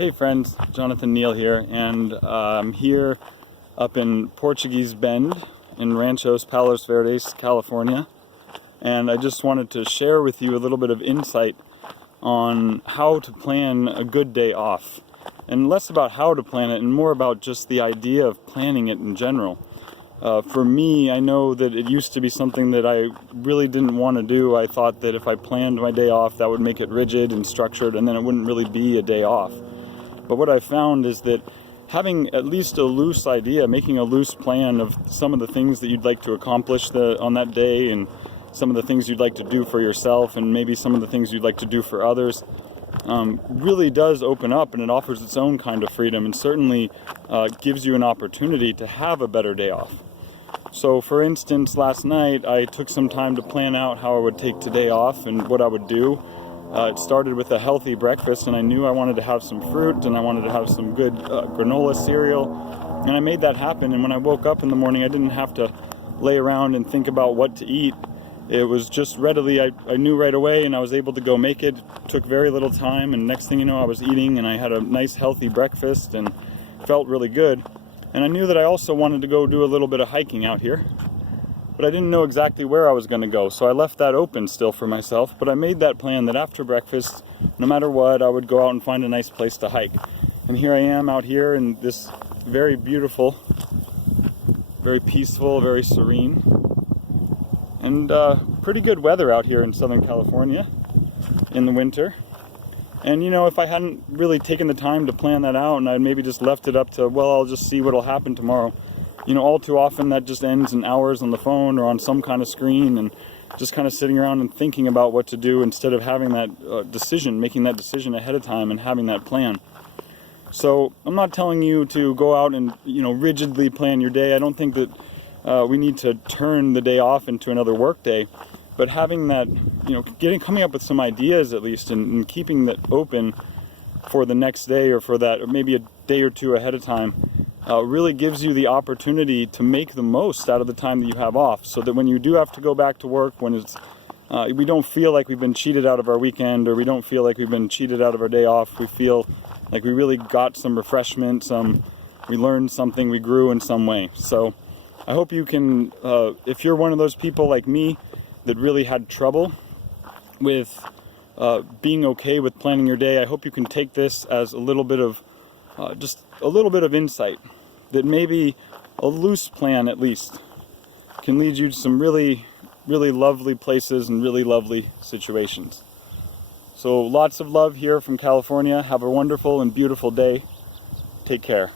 Hey friends, Jonathan Neal here, and I'm here up in Portuguese Bend in Ranchos Palos Verdes, California, and I just wanted to share with you a little bit of insight on how to plan a good day off, and less about how to plan it and more about just the idea of planning it in general. For me, I know that it used to be something that I really didn't want to do. I thought that if I planned my day off, that would make it rigid and structured, and then it wouldn't really be a day off. But what I found is that having at least a loose idea, making a loose plan of some of the things that you'd like to accomplish on that day, and some of the things you'd like to do for yourself, and maybe some of the things you'd like to do for others, really does open up, and it offers its own kind of freedom, and certainly gives you an opportunity to have a better day off. So for instance, last night I took some time to plan out how I would take today off and what I would do. It started with a healthy breakfast, and I knew I wanted to have some fruit and I wanted to have some good granola cereal, and I made that happen. And when I woke up in the morning, I didn't have to lay around and think about what to eat. It was just readily, I knew right away, and I was able to go make it. It took very little time, and next thing you know, I was eating, and I had a nice healthy breakfast and felt really good. And I knew that I also wanted to go do a little bit of hiking out here, but I didn't know exactly where I was going to go, so I left that open still for myself. But I made that plan that after breakfast, no matter what, I would go out and find a nice place to hike. And here I am out here in this very beautiful, very peaceful, very serene, and pretty good weather out here in Southern California in the winter. And you know, if I hadn't really taken the time to plan that out, and I'd maybe just left it up to, well, I'll just see what'll happen tomorrow, you know, all too often that just ends in hours on the phone or on some kind of screen, and just kind of sitting around and thinking about what to do instead of having that decision, making that decision ahead of time and having that plan. So I'm not telling you to go out and, you know, rigidly plan your day. I don't think that we need to turn the day off into another work day, but having that, you know, coming up with some ideas at least, and keeping that open for the next day or for that, or maybe a day or two ahead of time, really gives you the opportunity to make the most out of the time that you have off, so that when you do have to go back to work, when it's we don't feel like we've been cheated out of our weekend, or we don't feel like we've been cheated out of our day off. We feel like we really got some refreshment, we learned something, we grew in some way. So I hope you can, if you're one of those people like me that really had trouble with being okay with planning your day, I hope you can take this as a little bit of just a little bit of insight, that maybe a loose plan at least can lead you to some really, really lovely places and really lovely situations. So lots of love here from California. Have a wonderful and beautiful day. Take care.